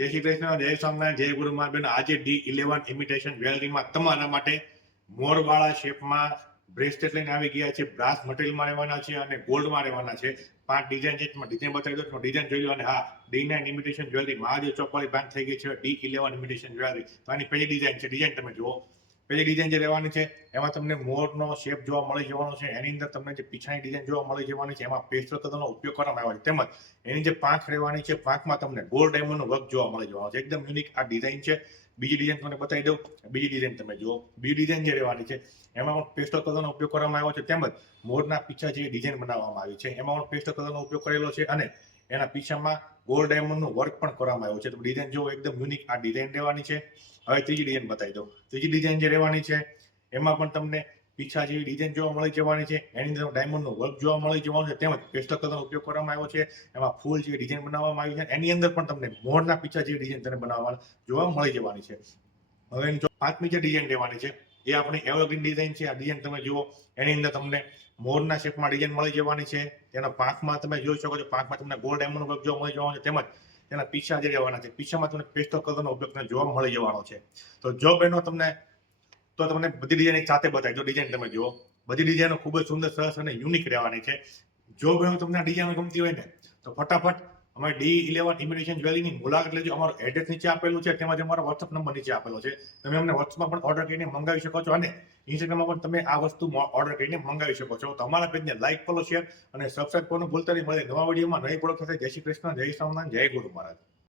જય શ્રી કૃષ્ણ, જય સ્વામિનારાયણ, જય ગુરુ મહારાજ. આજે D11 ઇમિટેશન જ્વેલરીમાં તમારા માટે મોરવાળા શેપમાં બ્રેસલેટ લઈને આવી ગયા છે. બ્રાસ મટીરિયલમાં રહેવાના છે અને ગોલ્ડમાં રહેવાના છે. 5 ડિઝાઇન છે, ડિઝાઇન બતાવી દો, ડિઝાઇન જોઈ લો. અને હા, D9 ઇમિટેશન જ્વેલરી મહાદેવ ચોકવાળી બ્રાન્ચ થઈ ગઈ છે. D11 ઇમિટેશન જ્વેલરી તો આની પહેલી ડિઝાઇન છે. ડિઝાઇન તમે જુઓ, પહેલી ડિઝાઇન જે રહેવાની છે એમાં તમને મોરનો શેપ જોવા મળી જવાનો છે. એની અંદર તમને જે પીછાની ડિઝાઇન જોવા મળી જવાની છે એમાં પેસ્ટલ કલરનો ઉપયોગ કરવામાં આવ્યો છે. તેમજ એની જે પાંખ રહેવાની છે, પાંખમાં તમને ગોલ્ડ ડાયમંડનો વર્ક જોવા મળી જવાનો છે. એકદમ યુનિક આ ડિઝાઇન છે. બીજી ડિઝાઇન તમને બતાવી દઉં. બીજી ડિઝાઇન તમે જુઓ, બીજી ડિઝાઇન જે રહેવાની છે એમાં પણ પેસ્ટલ કલરનો ઉપયોગ કરવામાં આવ્યો છે. તેમજ મોરના પીછા જે ડિઝાઇન બનાવવામાં આવી છે એમાં પણ પેસ્ટલ કલરનો ઉપયોગ કરેલો છે અને એના પીછામાં ગોલ્ડ ડાયમંડનું વર્ક પણ કરવામાં આવ્યું છે. તો ડિઝાઇન જુઓ, એકદમ યુનિક આ ડિઝાઇન રહેવાની છે. હવે ત્રીજી ડિઝાઇન બતાવી દઉં. ત્રીજી ડિઝાઇન જે રહેવાની છે એમાં પણ તમને પીછા જેવી ડિઝાઇન જોવા મળી જવાની છે. એની અંદર ડાયમંડનું વર્ક જોવા મળી જવાનું છે. તેમજ પેસ્ટલ કલરનો ઉપયોગ કરવામાં આવ્યો છે. એમાં ફૂલ જેવી ડિઝાઇન બનાવવામાં આવી છે. એની અંદર પણ તમને મોરના પીછા જેવી ડિઝાઇન તમને બનાવવા જોવા મળી જવાની છે. હવે જો પાંચમી જે ડિઝાઇન રહેવાની છે એ આપણી એવરગ્રીન ડિઝાઇન છે. આ ડિઝાઇન તમે જુઓ, એની અંદર તમને મોરના શેપમાં ડિઝાઇન મળી જવાની છે. તેના પાંખમાં તમે જોઈ શકો છો, પાંખમાં તમને ગોલ્ડ ડાયમંડ વર્ક જોવા મળી જવાનું છે. તેમજ તેના પીછા જે રહેવાના છે, પીછામાં તમને પેસ્ટલ કલરનો ઉપયોગ તમને જોવા મળી જવાનો છે. તો જો બહેનો તમને બધી ડિઝાઇન એક સાથે બતાવી દો. ડિઝાઇન તમે જુઓ, બધી ડિઝાઇનો ખૂબ જ સુંદર, સરસ અને યુનિક રહેવાની છે. જો બહેનો તમને આ ડિઝાઇન ગમતી હોય ને તો ફટાફટ અમારી D11 ઇમિટેશન જ્વેલરીની મુલાકાત લેજો. અમારો એડ્રેસ નીચે આપેલું છે, તેમજ અમારો WhatsApp નંબર નીચે આપેલો છે. તમે અમને WhatsAppમાં પણ ઓર્ડર કરીને મંગાવી શકો છો અને Instagramમાં પણ તમે આ વસ્તુ ઓર્ડર કરીને મંગાવી શકો છો. તો અમારા પેજને લાઈક, ફોલો, શેર અને સબસ્ક્રાઇબ કરવાનું ભૂલતા નહીં. મળે નવા વિડીયોમાં નવી પ્રોડક્ટ સાથે. જય શ્રી કૃષ્ણ, જય સ્વામિનારાયણ, જય ગુરુ મહારાજ.